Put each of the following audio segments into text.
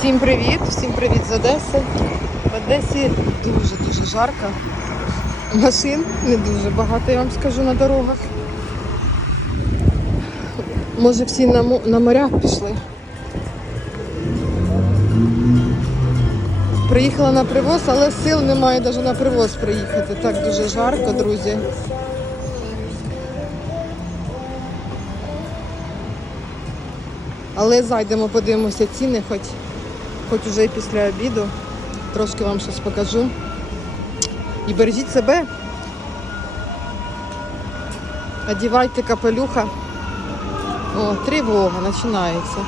Всім привіт, всім привіт з Одеси. В Одесі дуже-дуже жарко. Машин не дуже багато, я вам скажу, на дорогах. Може всі на, на морях пішли. Приїхала на привоз, але сил немає навіть на привоз приїхати. Так дуже жарко, друзі. Але зайдемо, подивимося ціни, хоч, хоч уже і після обіду. Трошки вам щось покажу. І бережіть себе. Одівайте капелюха. О, тривога починається.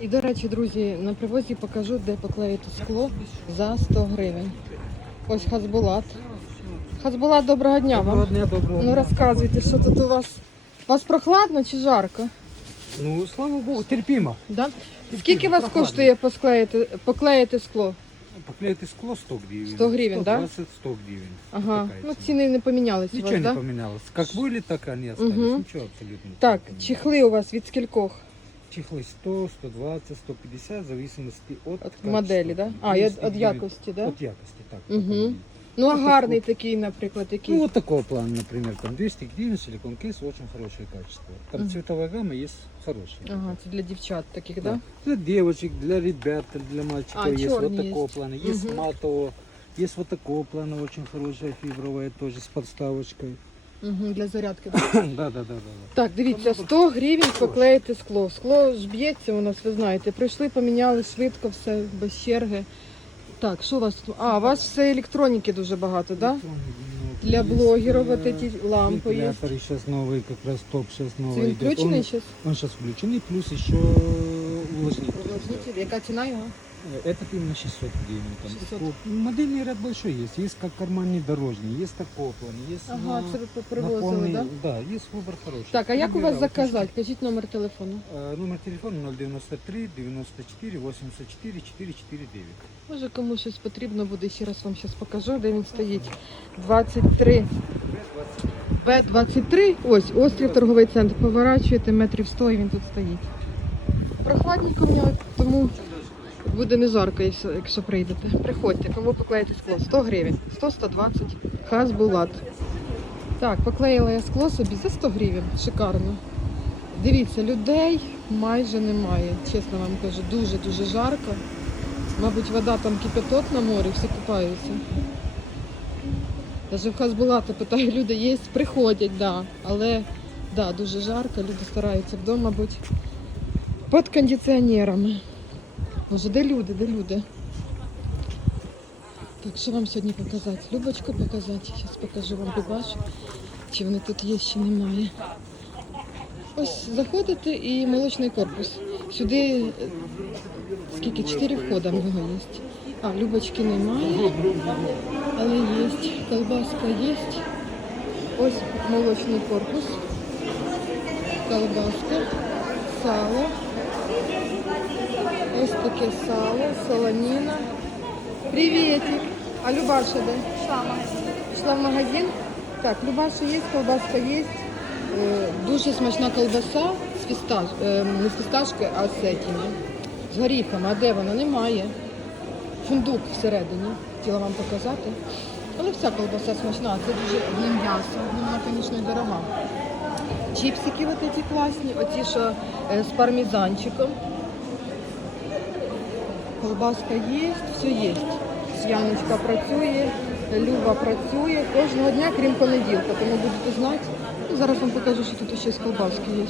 І, до речі, друзі, на привозі покажу, де поклеїти скло за 100 гривень. Ось Хазбулат. Хазбулат, доброго дня вам. Доброго дня, доброго Ну розказуйте, що тут у вас. У вас прохладно чи жарко? Ну, слава Богу, терпимо. Да? Скільки вас прохладно. коштує посклеїти, поклеїти скло? Поклеїти скло 100 гривен. 100 гривен, да? 120 100 гривен. Ага. Ну ціни не помінялись у Ничего вас, не да? поменялось. Как были, так они остались. Мгм. Ничего абсолютно. не Так, поменялось. чехли у вас від скількох? Чехлы 100, 120, 150, в зависимости от, От качества. моделі, да? А, і від, від якості, да? От якости, так. Мгм. Ну а гарний такий, наприклад, який. Ну, вот такого плана, например, там 200 гривен, силикон кейс, очень хорошее качество. Там Мгм. цветовая гамма есть хорошая. Ага, це для дівчат таких, да? Для девочек, для ребят, для мальчиков А, есть вот чёрный такого есть. плана. Есть Мгм. матового, есть вот такого плана очень хорошая фибровая, тоже с подставочкой. Угу, для зарядки. Да? да, да, да, да. Так, дивіться, 100 гривень поклеїти скло. Скло ж б'ється у нас, ви знаєте. Прийшли, поміняли швидко все, без черги. Так, що у вас тут? А, у вас все електроніки дуже багато, так? Да? Для блогеров вот эти лампы есть. Вентилятор сейчас новый, как раз топ сейчас Це новый він идет. включений Он, зараз? он сейчас включенный, плюс еще увлажнитель. Увлажнитель. Яка ціна його? Э, Это именно 600 гривен. Там. 600. Ну, Модельный ряд большой есть. Есть как карманный дорожный, есть такого плана, есть Ага, на, це ви на привозили, полный- да? Да, есть выбор хороший. Так, а як у вас Выбирал, заказати? Кажіть номер телефону. Э, Номер телефона 093 94 84 449. Може кому щось потрібно буде, ще раз вам зараз покажу, де він стоїть. 23. Б-23. Ось, острів торговий центр. Поворачуєте метрів 100 і він тут стоїть. Прохладненько в нього, тому буде не жарко, якщо, прийдете. Приходьте, кому поклеїти скло? 100 гривень, 100-120. Хазбулат. Так, поклеїла я скло собі за 100 гривень. Шикарно. Дивіться, людей майже немає, чесно вам кажу, дуже-дуже жарко. Мабуть, вода там кипяток на морі, всі купаються. Даже в Хазбулата питаю, люди є, приходять, да. Але да, дуже жарко, люди стараються вдома бути під кондиціонерами. Боже, де люди, де люди? Так, що вам сьогодні показати? Любочку показати. Зараз покажу вам бібаш, чи вони тут є, чи немає. Ось заходите і молочний корпус. Сюди е, скільки? Чотири входи в нього є. А, Любочки немає, але є. Колбаска є. Ось молочний корпус. Колбаска, сало. Ось таке сало, солоніна. Привітик! А Любаша де? Мама. Пішла в магазин. Так, Любаша є, колбаска є. Е, Дуже смачна колбаса з фісташ... е, не з фісташкою, а з цими. З горіхами. А де вона? Немає. Фундук всередині. Хотіла вам показати. Але вся колбаса смачна. Це дуже в м'ясо. Вона, звісно, дорога. Чіпсики ці класні, оці, що е, з пармезанчиком. Колбаска є, все є. Яночка працює, Люба працює кожного дня, крім понеділка, тому будете знати. Ну, зараз вам покажу, що тут ще з колбаски є.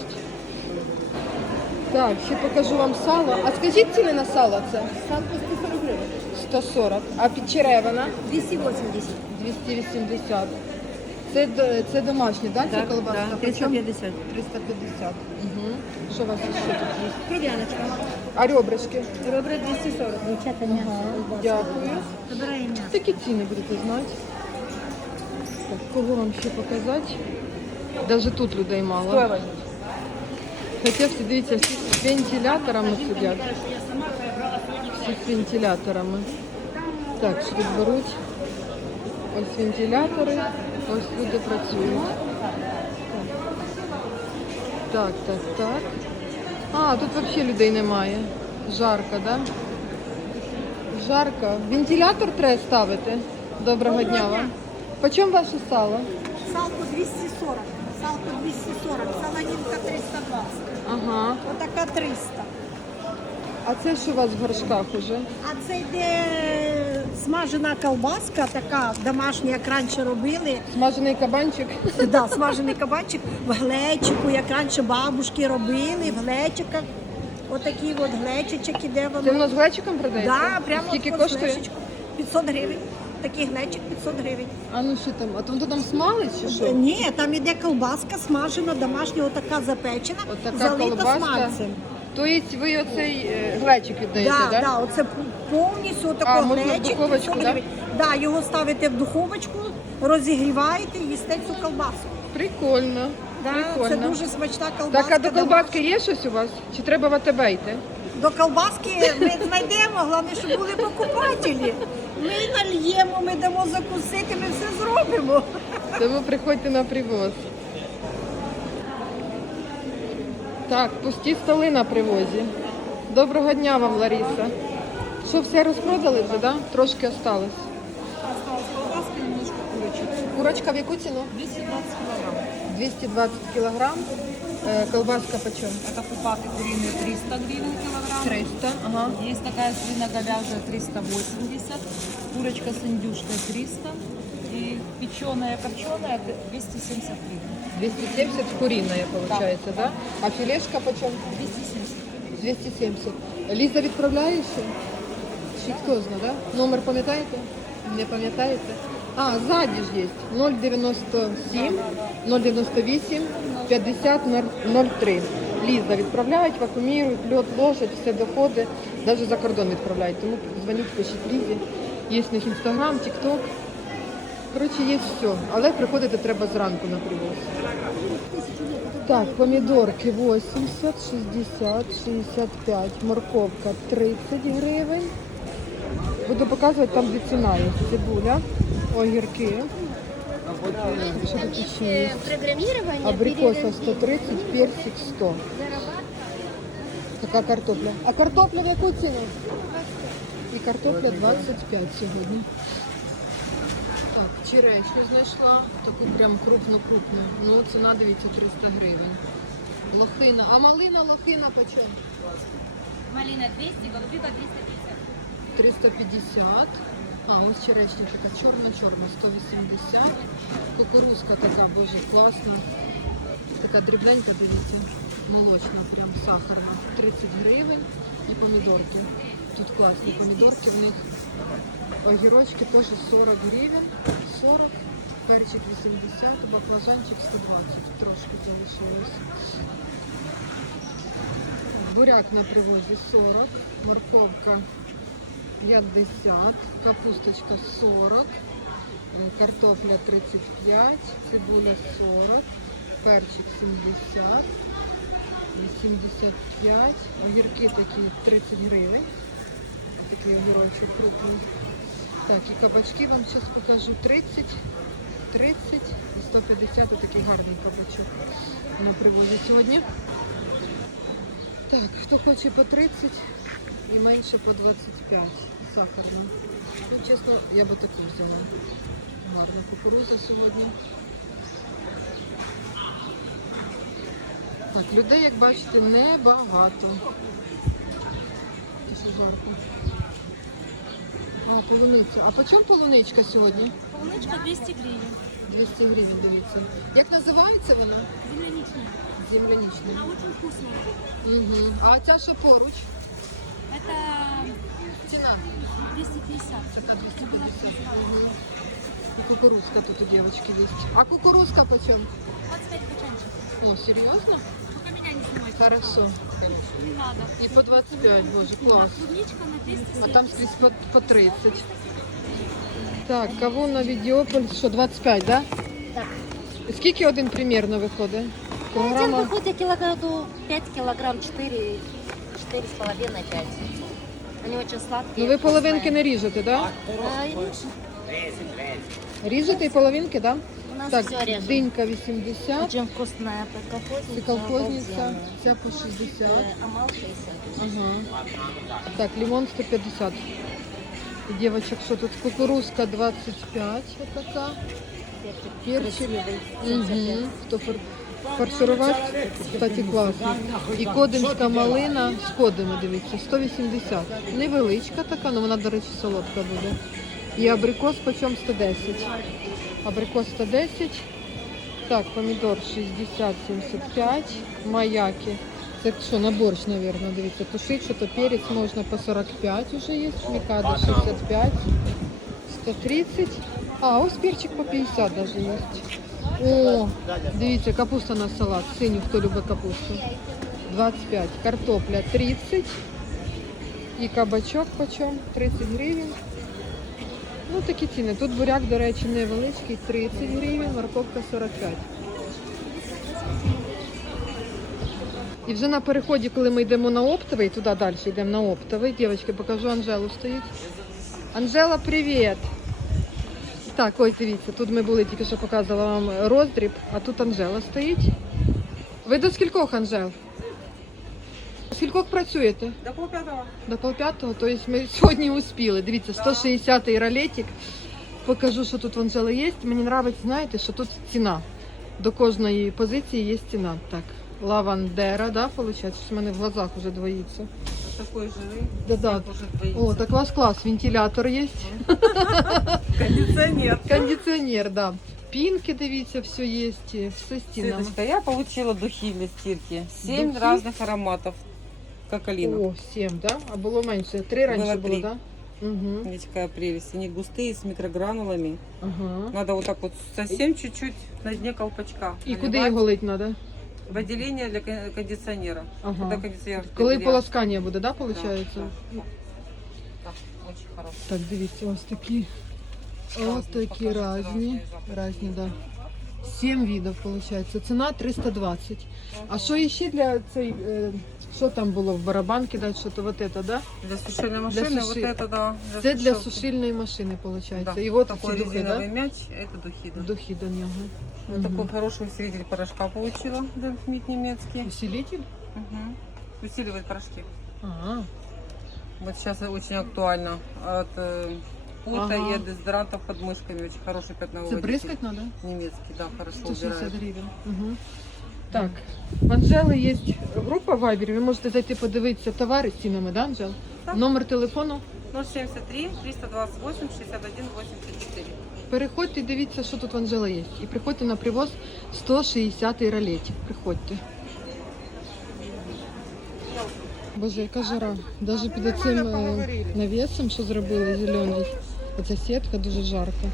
Так, ще покажу вам сало. А скажіть ціни на сало це? Салко 140 гривень. 140. А підчеревина 280. 280. Це, це домашні, так? Да, Так, ця колбаска? да, 350. 350. Угу. Що у вас ще тут є? Кров'яночка. А ребрышки? Ребра 240. Дівчата м'ясо. Ага, дякую. Забираємо м'ясо. Такі ціни будете знати. Так, кого вам ще показати? Даже тут людей мало. Хоча всі дивіться, всі з вентиляторами сидять. Всі з вентиляторами. Так, що тут беруть? Ось вентилятори, ось люди працюють. Так, так, так. А, тут взагалі людей немає. Жарко, да? Жарко. Вентилятор треба ставити. Доброго дня вам. Почем ваше сало? Салку 240, салку 240, солонинка 320. Ага. Отака 300. А це що у вас в горшках уже? А це йде смажена колбаска, така домашня, як раніше робили. Смажений кабанчик. Да, смажений кабанчик в глечику, як раніше бабушки робили, в глечиках. Отакий от глечичок іде Це воно. воно з глечиком продається? Да, прямо Скільки от коштує? глечичку. 500 гривень. Такий глечик 500 гривень. А ну що там? А то там смалить чи що? Ні, там іде колбаска смажена, домашня, отака запечена, От така залита колбаска. смальцем. Тобто ви оцей е, глечик віддаєте, Да, да? да, оце повністю А, отако можна в глечик, духовочку, да? Да, його ставите в духовочку, розігріваєте і їсте цю колбаску. Прикольно. Да, Прикольно. це дуже смачна колбаска. Так, а до колбаски є щось у вас? Чи треба в АТБ йти? До колбаски ми знайдемо, головне, щоб були покупателі. Ми нальємо, ми дамо закусити, ми все зробимо. Тому приходьте на привоз. Так, пусті столи на привозі. Доброго дня вам, Лариса. Що, все розпродали вже, да? Трошки осталось. Осталась колбаска, немножко курочек. Курочка в яку ціну? 220 килограмм. 220 кілограм. Е, Колбаска почем? Это купаты куриные 300 гривен килограмм. 300. Ага. Есть такая свино-говяжья 380. Курочка с индюшкой 300. И печеная, копченая 270 гривен. 270 куриная получается, да? А філешка почем? 270. 270. Ліза відправляє ще? Чи хто знає, да? Номер пам'ятаєте? Не пам'ятаєте? А, ззаді ж є. 097 098 50 03. Ліза відправляють, вакуумірують, льот ложать, все доходить. Навіть за кордон відправляють. Тому дзвоніть, пишіть Лізі. Є в них інстаграм, тікток. Коротше, є все. Але приходити треба зранку на привоз. Так, помідорки 80, 60, 65, морковка 30 гривень. Буду показувати там, де ціна є. Цибуля, огірки. Що тут ще є? Абрикоса 130, персик 100. Така картопля. А картопля в яку ціну? І картопля 25 сьогодні. Черешню знайшла, таку прям крупну-крупну. Ну, ціна, дивіться, 300 гривень. Лохина. А малина лохина по чому? Малина 200, голубика 350. 350. А, ось черешня така чорна-чорна, 180. Кукурузка така, боже, класна. Така дрібненька, дивіться, молочна, прям сахарна. 30 гривень і помідорки. Тут класні помідорки, в них огірочки теж 40 гривень, 40, перчик 80, баклажанчик 120, трошки залишилось. Буряк на привозі 40, морковка 50, капусточка 40, е, картопля 35, цибуля 40, перчик 70, 75, огірки такі 30 гривень. Такий огірочок крупний. Так, і кабачки вам зараз покажу 30, 30 і 150 такий гарний кабачок на привозі сьогодні. Так, хто хоче по 30 і менше по 25 сахарна. Ну, чесно, я би таку взяла. Гарна кукуруза сьогодні. Так, людей, як бачите, небагато. Що жарко. А, полуниця. А по чому полуничка сьогодні? Полуничка 200 гривен. 200 гривень, дивіться. Як називається вона? Земляничная. Землянична. Она очень вкусная. Угу. А ця що поруч? Это Ціна. 250. Така 250. Угу. І кукурузка тут у девочки есть. А кукурузка почем? 25 качанчик. О, серьезно? Только меня не снимайте. Хорошо. Не надо. І по 25, боже, клас. Клубничка на 270. А там скрізь по, по 30. Так, кого на Відіополь, що 25, да? Так. Скільки один примірно виходить? Один Кілограма? выходит килограмм 5 килограмм 4, 4,5 5. Они очень сладкие. Ну ви половинки вкусные. не ріжете, да? Да, и лучше. Ріжете і половинки, да? У нас Так, все режем. динька 80, Очень вкусная колхозница. це колхозниця, обалденная. ця по 60. Э, Амал 60. Ага. Так, лимон 150. Девочек, что тут? Кукурузка 25 вот такая. Перчик. Угу. Хто фар... фарширувати, кстати, класно. І кодимська малина з кодами, дивіться, 180. Невеличка така, але вона, до речі, солодка буде. І абрикос почем 110. Абрикос 110. Так, помідор 60-75. Маяки. Це що, на борщ, мабуть, дивіться. Тушить, що то перець можна по 45 вже є. Мікада 65. 130. А, ось перчик по 50 даже є. О, дивіться, капуста на салат. Синю, хто любить капусту. 25. Картопля 30. І кабачок почем? 30 гривень. Ну, такі ціни. Тут буряк, до речі, невеличкий, 30 гривень, морковка 45. І вже на переході, коли ми йдемо на оптовий, туди далі йдемо на оптовий. Дівчатки, покажу, Анжелу стоїть. Анжела, привіт! Так, ось дивіться, тут ми були, тільки що показувала вам роздріб, а тут Анжела стоїть. Ви до скількох, Анжел? До скількох працюєте? До полпятого. До полп'ятого, тобто ми сьогодні успіли. Дивіться, 160-й ролетик. Покажу, що тут в Анжели є. Мені подобається, знаєте, що тут ціна. До кожної позиції є ціна. Так, лавандера, да, виходить? Щось в мене в глазах вже двоїться. Вот такой живый. Да-да. Уже двоится. О, так у вас клас, вентилятор є. Кондиционер. Кондиціонер, да. Пінки, дивіться, все є, все стінами. Светочка, я получила духи для стирки. Семь Духи? разных ароматов. Как Алина. О, сім, да? А було менше. Три раніше Було було, три. да? Угу. Видите, какая прелесть. Они густые, с микрогранулами. Ага. Надо вот так вот совсем чуть-чуть на дне колпачка. І куди наливать його лить треба? В отделение для кон- кондиционера. Ага. Когда кондиционер Коли перегрел. полоскання буде, да, Да, виходить? да, да. Так, очень хорошо. Так, дивіться, ось такі. Ось Разные, такі покажите разні. разные запахи. Разні, да. Сім видів, виходить. Ціна 320. А що ще для цей, е, що там було в барабан кидати, що то вот это, да? Для сушильной машины суши- вот это, да. Це для сушилки. сушильної машини, виходить. Да. І от такой ці духи, резиновый да? мяч, это духи, да. Духи до нього. Вот Мгм. такой хороший усилитель порошка получила, Дентмит немецкий. Усилитель? Мгм. Усиливает порошки. А, Вот сейчас очень актуально. От э, пута Ага. и от дезодорантов под мышками. Очень хороший це пятновыводитель. бризкать треба? Немецкий, да, хорошо 160 убирает. гривень. Угу. Так, в Анжели є група Viber, ви можете зайти подивитися товари з цінами, да, Анжел? Так. Номер телефону. 073 328 61 84. Переходьте дивіться, що тут в Анжела є. І приходьте на привоз 160-й ролетик. Приходьте. Боже, яка жара. Даже під цим е, навісом, що зробили зелений. Оця сітка дуже жарко.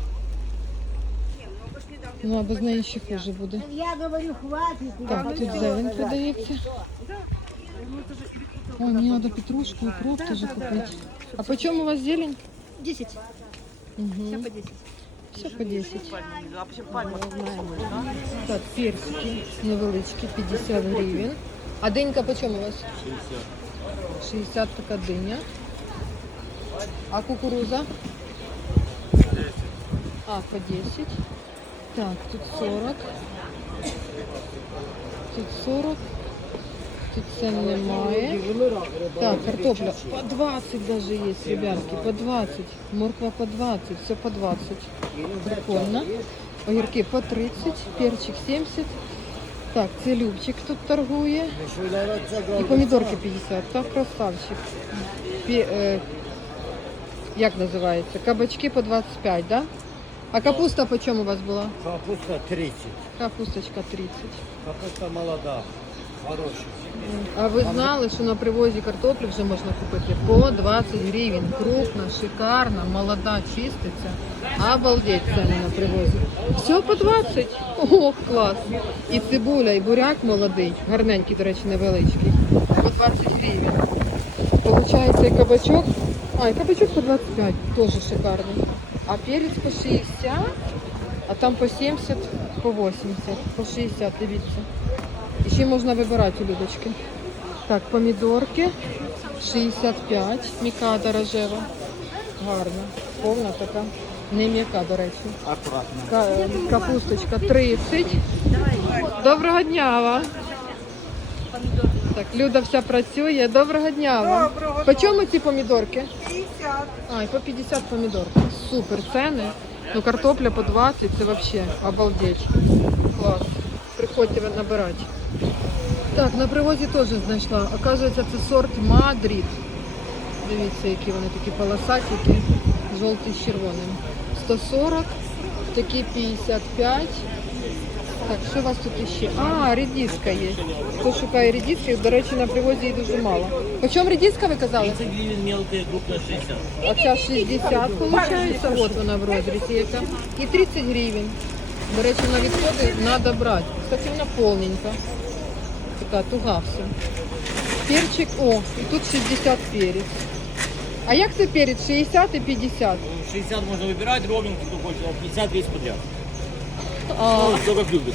Ну, а без неї ще хуже буде. Я говорю, хватит. Так, тут зелень продається. О, мені треба петрушку, укроп теж купити. А по чому у вас зелень? 10. Угу. Все по 10. Так, персики невеличкі, 50 гривень. А динька по чому у вас? 60. 60 така диня. А кукуруза? 10. А, по 10. Так, тут 40. Тут 40. Тут це немає. Так, картопля по 20 даже есть, ребятки, по 20. Морква по 20, все по 20. Прикольно. Огірки по 30, перчик 70. Так, це Любчик тут торгує. І помідорки 50. Так, красавчик. Пі- е, як називається? Кабачки по 25, да? А капуста по чому у вас була? Капуста 30. Капусточка 30. Капуста молода. Хорошая. А ви знали, що на привозі картоплі вже можна купити по 20 гривень. Крупна, шикарна, молода, чиститься. Обалдеть ціни на привозі. Все по 20. Ох, клас. І цибуля, і буряк молодий, гарненький, до речі, невеличкий. По 20 гривень. Получається і кабачок. А, і кабачок по 25, теж шикарний. А перець по 60, а там по 70, по 80, по 60, дивіться. І ще можна вибирати Людочки. Так, помідорки 65, мікада рожева. Гарна, повна така. Не м'яка, до речі. Аккуратно. Капусточка 30. Доброго дня вам. Так, Люда вся працює. Доброго дня вам. Доброго, По чому ці помідорки? 50. А, і по 50 помідорки. Супер ціни. Ну, картопля по 20, це взагалі обалдеть. Клас. Приходьте набирати. Так, на привозі теж знайшла. Оказується, це сорт Мадрид. Дивіться, які вони такі полосатики, жовтий з червоним. 140, такі 55. Так, що у вас тут іще? А, редиска є. Хто шукає редиски, до речі, на привозі її дуже мало. По чому редиска ви казали? 30 гривен мелкая, крупная 60. Оця 60 виходить, от вона в розрізі яка. І 30 гривень. До речі, на відходи треба брати. Кстати, вона повненька. Така туга все. Перчик, о, і тут 60 перець. А як це перець? 60 і 50? 60 можно выбирать, ровненький, кто хочет, а 50 весь подряд. А, Ну, как любит.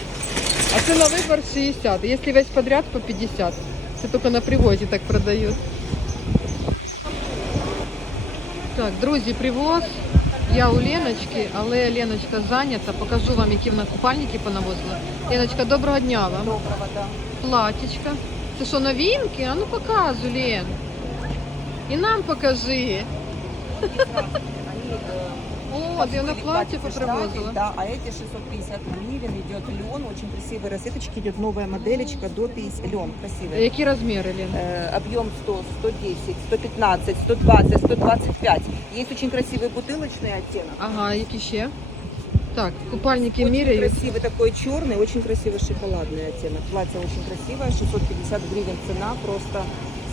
а це на вибор 60. Якщо весь подряд, по 50. Це тільки на привозі так продають. Так, друзі, привоз. Я у Леночки, але Леночка зайнята. Покажу вам, які вона купальники понавозила. Леночка, доброго дня вам. Доброго, да. Платічка. Це що, новинки? А ну показуй, Лен. І нам покажи О, де вона плаття попривозила. Да, а эти 650 гривен идет лен, очень красивая розеточки, идет новая моделечка до 50, лен красивый. Які розміри, Лен? Э, объем 100, 110, 115, 120, 125. Есть очень красивый бутылочный оттенок. Ага, які ще? Так, купальники Очень міряють. красивый такой черный, очень красивый шоколадный оттенок. Платье очень красивое, 650 гривен цена, просто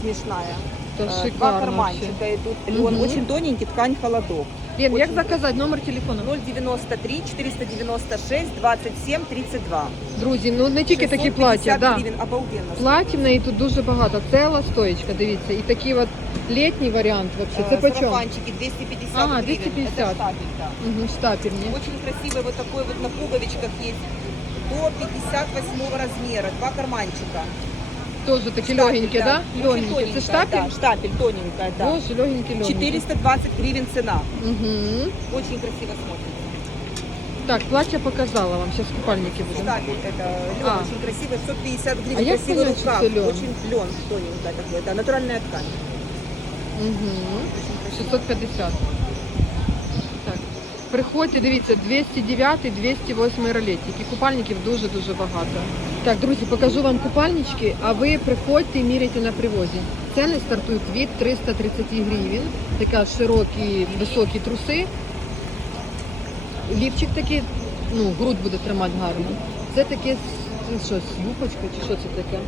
смешная. То Э, Два шикарно. карманчика идут. Лен Мгм. очень тоненький, ткань холодок. Лен, як Очень заказати номер телефону? 093 496 27 32. Друзі, ну не тільки такі 650 плаття, да. гривен, обалденно. Плаття в неї тут дуже багато. Ціла стоечка, дивіться. І такий от літній варіант вообще. Це Э, по чому? Сарафанчики 250 Ага, гривен. 250. Это штапель, да. Угу, штапельні. Очень красивый вот такой вот на пуговичках есть. До 58 размера. Два карманчика. Теж такі Штапель, легенькі, да? Очень Легенькі. Це тоненькая, штапель? Да, штапель тоненькая, да. Боже, легенькі, легенькі. 420 гривен цена. Угу. Очень красиво смотрится. Так, плаття показала вам. Зараз купальники будемо. Штапель, это лен А. очень красивый. 650 гривен. А як красивый понять, что рукав. это лен? Очень лен тоненькая такой. Да, натуральная ткань. Угу. 650. Приходьте, дивіться, 209, 208 ролетики. Купальників дуже-дуже багато. Так, друзі, покажу вам купальнички, а ви приходьте і міряйте на привозі. Ціни стартують від 330 гривень. Така широкі, високі труси. Лівчик такий, ну, грудь буде тримати гарно. Це таке, що, з юбочкою чи що це таке?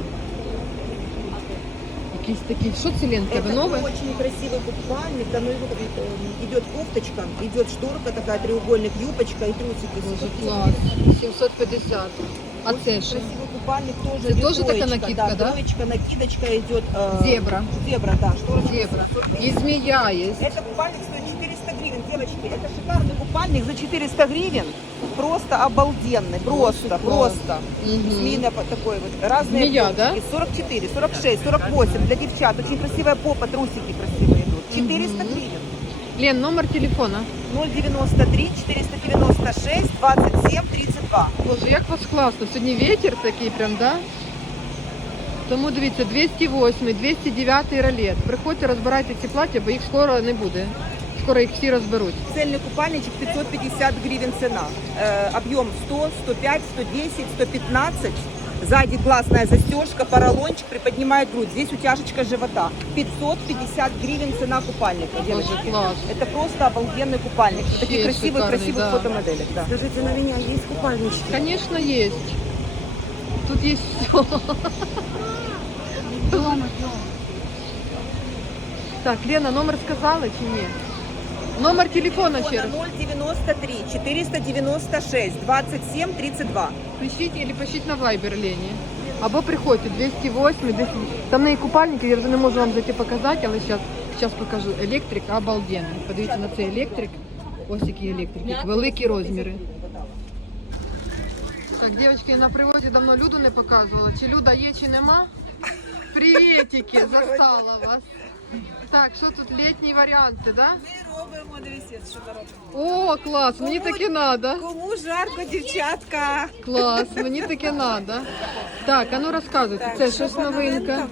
Якийсь такий, що це Лен, тебе Это нове? очень красивый купальник, там э, идет кофточка, идет шторка такая, треугольник, юбочка и трусики. Боже, клас. 750. А це що? Красивый купальник тоже. Это идет тоже такая троечка, накидка, да? Троечка, накидочка идет. э, Зебра. Зебра, да. Шторочка Зебра. 750. І змія є. Это купальник стоит 400 гривен, девочки. Это шикарный купальник за 400 гривен. Просто обалденный, просто, класс. просто. Мгм. Змеиный по- такой вот. Разные Змея, объемчики. 44, 46, 48 для девчат. Очень красивая попа, трусики красивые идут. 400 гривен. Лен, номер телефона. 093 496 27 32. Боже, як у вас класно. Сьогодні вітер такий прям, да? Тому дивіться, 208, 209 ролет. Приходьте, розбирайте ці плаття, бо їх скоро не буде. Скоро їх всі розберуть. Цельный купальничек 550 гривен цена. Э, объем 100, 105, 110, 115. Сзади классная застежка, поролончик приподнимает грудь. Здесь утяжечка живота. 550 гривен цена купальника, девочки. Боже, клас. Это просто обалденный купальник. И такие Вообще красивые, шикарный, красивых да. фотомоделек. Да. Скажите, на меня есть купальнички? Конечно, есть. Тут есть все. Так, Лена, номер сказала чи ні? Номер телефона ще раз. 093 496 27 32. Пишіть або пишіть на Viber Лені. Або приходьте 208, 10. Там в неї купальники, я вже не можу вам зайти показати, але зараз, зараз покажу. Електрик обалденний. Подивіться на цей електрик. Ось який електрик. Великі розміри. Так, дівчатки, я на привозі давно Люду не показувала. Чи Люда є, чи нема? Приветики, застала вас. Так, що тут літні варіанти, да? Ми робимо, дивіться, що ми робимо. О, клас, мені таке надо. Кому жарко, дівчатка? Клас, мені таке надо. Так, а ну розказуйте, це щось новинка.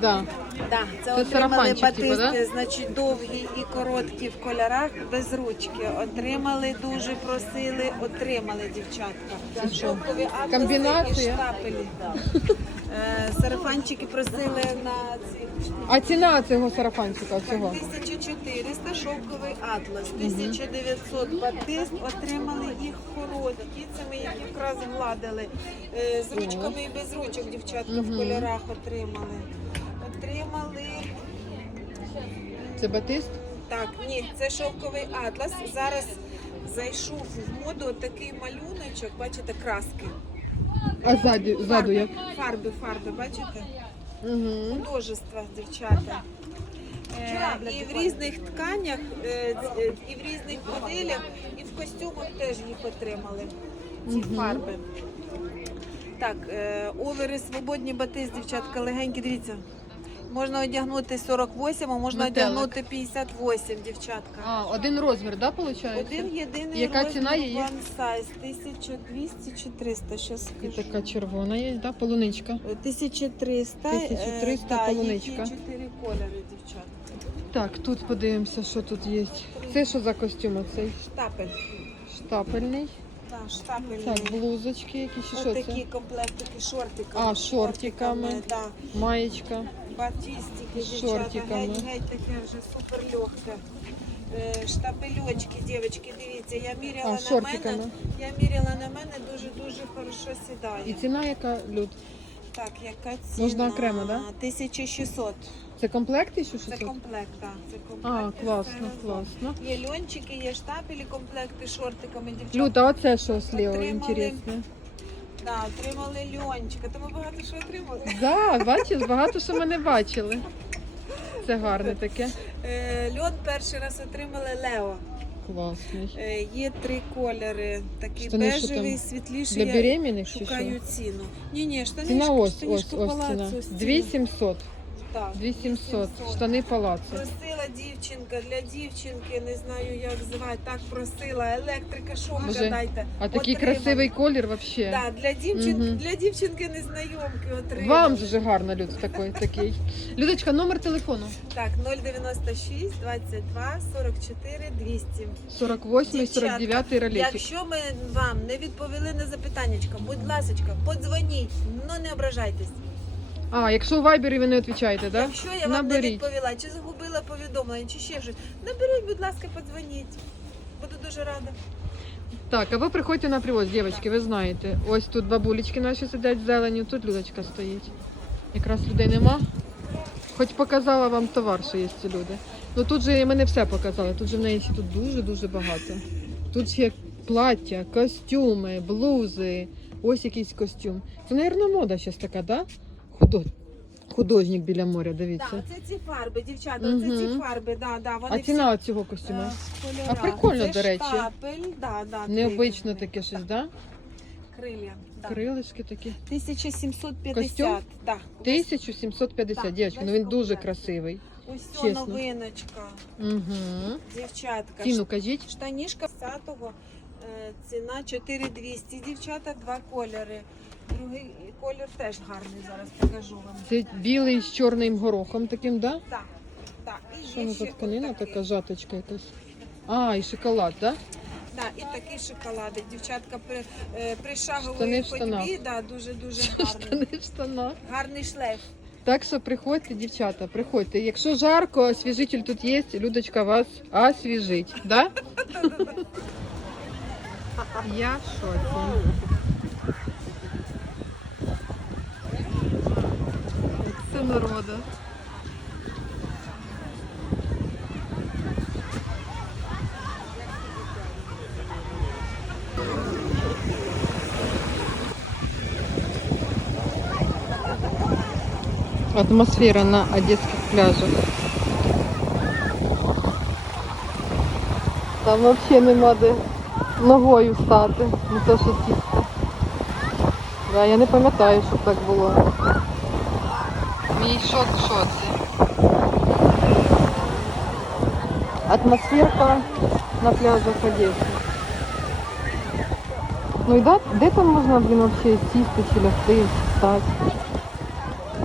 Да. Да, це, Це отримали сарафанчик, типу, да? значить, довгі і короткі в кольорах без ручки. Отримали, дуже просили, отримали дівчатка. Шовкові атласи Комбінація? і штапелі. Е, Сарафанчики просили на ці А ціна цього сарафанчика всього? 1400 шовковий атлас, 1900 батист, отримали їх короткі, це ми їх якраз гладили. Е, З ручками і без ручок дівчатка в кольорах отримали. Отримали Це батист? так, ні, це шовковий атлас. Зараз зайшов в моду такий малюночок, бачите, краски. А ззаду, ззаду як? Фарби, фарби, бачите? Угу. Художества, дівчата. Е, і в різних тканях, е, е, і в різних моделях, і в костюмах теж їх отримали. Ці фарби. Так, е, овери свободні бати з дівчатка, легенькі, дивіться. Можна одягнути 48, а можна Метелик. одягнути 58, дівчатка. А, один розмір, да, виходить? Один єдиний Яка розмір ціна її? one size, 1200 чи 300, щас І скажу. така червона є, да, полуничка. 1300, 1300 е, да, полуничка. Є чотири кольори, дівчатка. Так, тут подивимося, що тут є. Це що за костюм оцей? Штапель. Штапельний. Так, штапель. Так, блузочки якісь, що такі це? комплектики, шортиками. А, шортиками. Да. Маєчка. Батістики, З дівчата, геть, геть таке вже супер легке. Е, Штапельочки, дівчатки, дивіться, я міряла А, на мене. Я міряла на мене, дуже-дуже хорошо сідає. І ціна яка, Люд? Так, яка ціна? Можна окремо, да? 1600. Це комплекти, що що Це це? комплект, так. Це А, класно, класно. Є льончики, є штапелі, комплекти, шортиками, дівчата. Люд, а оце що слева Отримали. інтересне? Да, отримали льончика. То ми багато що отримали. Да, бачиш, багато що ми не бачили. Це гарне таке. Е, льон перший раз отримали Лео. Класний. Е, є три кольори. Такий Штани що бежевий, там? світліший. Для Я беременних чи шукаю ціну. Ні, ні, штанишки, Ціна ось, ось, штанішки ось палацу. ціна. ціна. 2700. Так, 2700. Штани палацу. Просила дівчинка для дівчинки, не знаю як звати, так просила. Електрика, шовка Боже, дайте. А такий красивий колір вообще. Да, для дівчин, Мгм. для дівчинки незнайомки отримали. Вам дуже гарно, Люд, такий. такий. Людочка, номер телефону. Так, 096 22 44 200. 48 і 49 ролетик. Якщо ми вам не відповіли на запитаннячко, будь ласочка, подзвоніть, ну не ображайтесь. А, якщо у Вайбері ви не відповідаєте, так? Якщо я вам не Наберіть. відповіла, чи загубила повідомлення, чи ще щось, наберіть, будь ласка, подзвоніть. Буду дуже рада. Так, а ви приходьте на привоз, дівчатки, ви знаєте. Ось тут бабулечки наші сидять з зеленю, тут Людочка стоїть. Якраз людей нема. Хоч показала вам товар, що є ці люди. Ну тут же ми не все показали, тут же в неї ще тут дуже-дуже багато. Тут ще плаття, костюми, блузи, ось якийсь костюм. Це, мабуть, мода зараз така, да? Худо... Художник біля моря, дивіться. Так, це ці фарби, дівчата, Мгм. це ці фарби, да, да, вони А ціна цього костюма? всі, е, А прикольно, це до речі. Штапель, да, да, Необично крилишки. таке щось, да? Крилля. Да. Крилишки такі. 1750. Костюм? Да. 1750, Так, дівчатки, ну він дуже красивий. Ось ця Чесно. новиночка, Угу. дівчатка. Ціну кажіть. Штанішка 10-го, е, ціна 4200, дівчата, два кольори. Другий колір теж гарний, зараз покажу вам. Це білий з чорним горохом таким, да? Так, так. І Що є ще тканина отакий. така жаточка якась. А, і шоколад, да? Да, і такий шоколадик. Дівчатка при, е, при шаговій Штани в штанах. ходьбі, да, дуже-дуже гарний. Штани в штанах. Гарний шлейф. Так що приходьте, дівчата, приходьте. Якщо жарко, освіжитель тут є, Людочка вас освіжить, да? Я в шоці. Народа. Атмосфера на одесских пляжах. Там взагалі нема де ногою стати, не то що сісти. Да, я не пам'ятаю, щоб так було. І що, що? Атмосферка на пляжах Одеси. Ну и да, где там можно, блин, вообще сісти чи лягти, встать.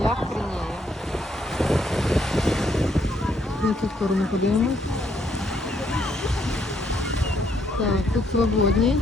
Я хренею. На цю сторону подивимось. Так, тут свободній.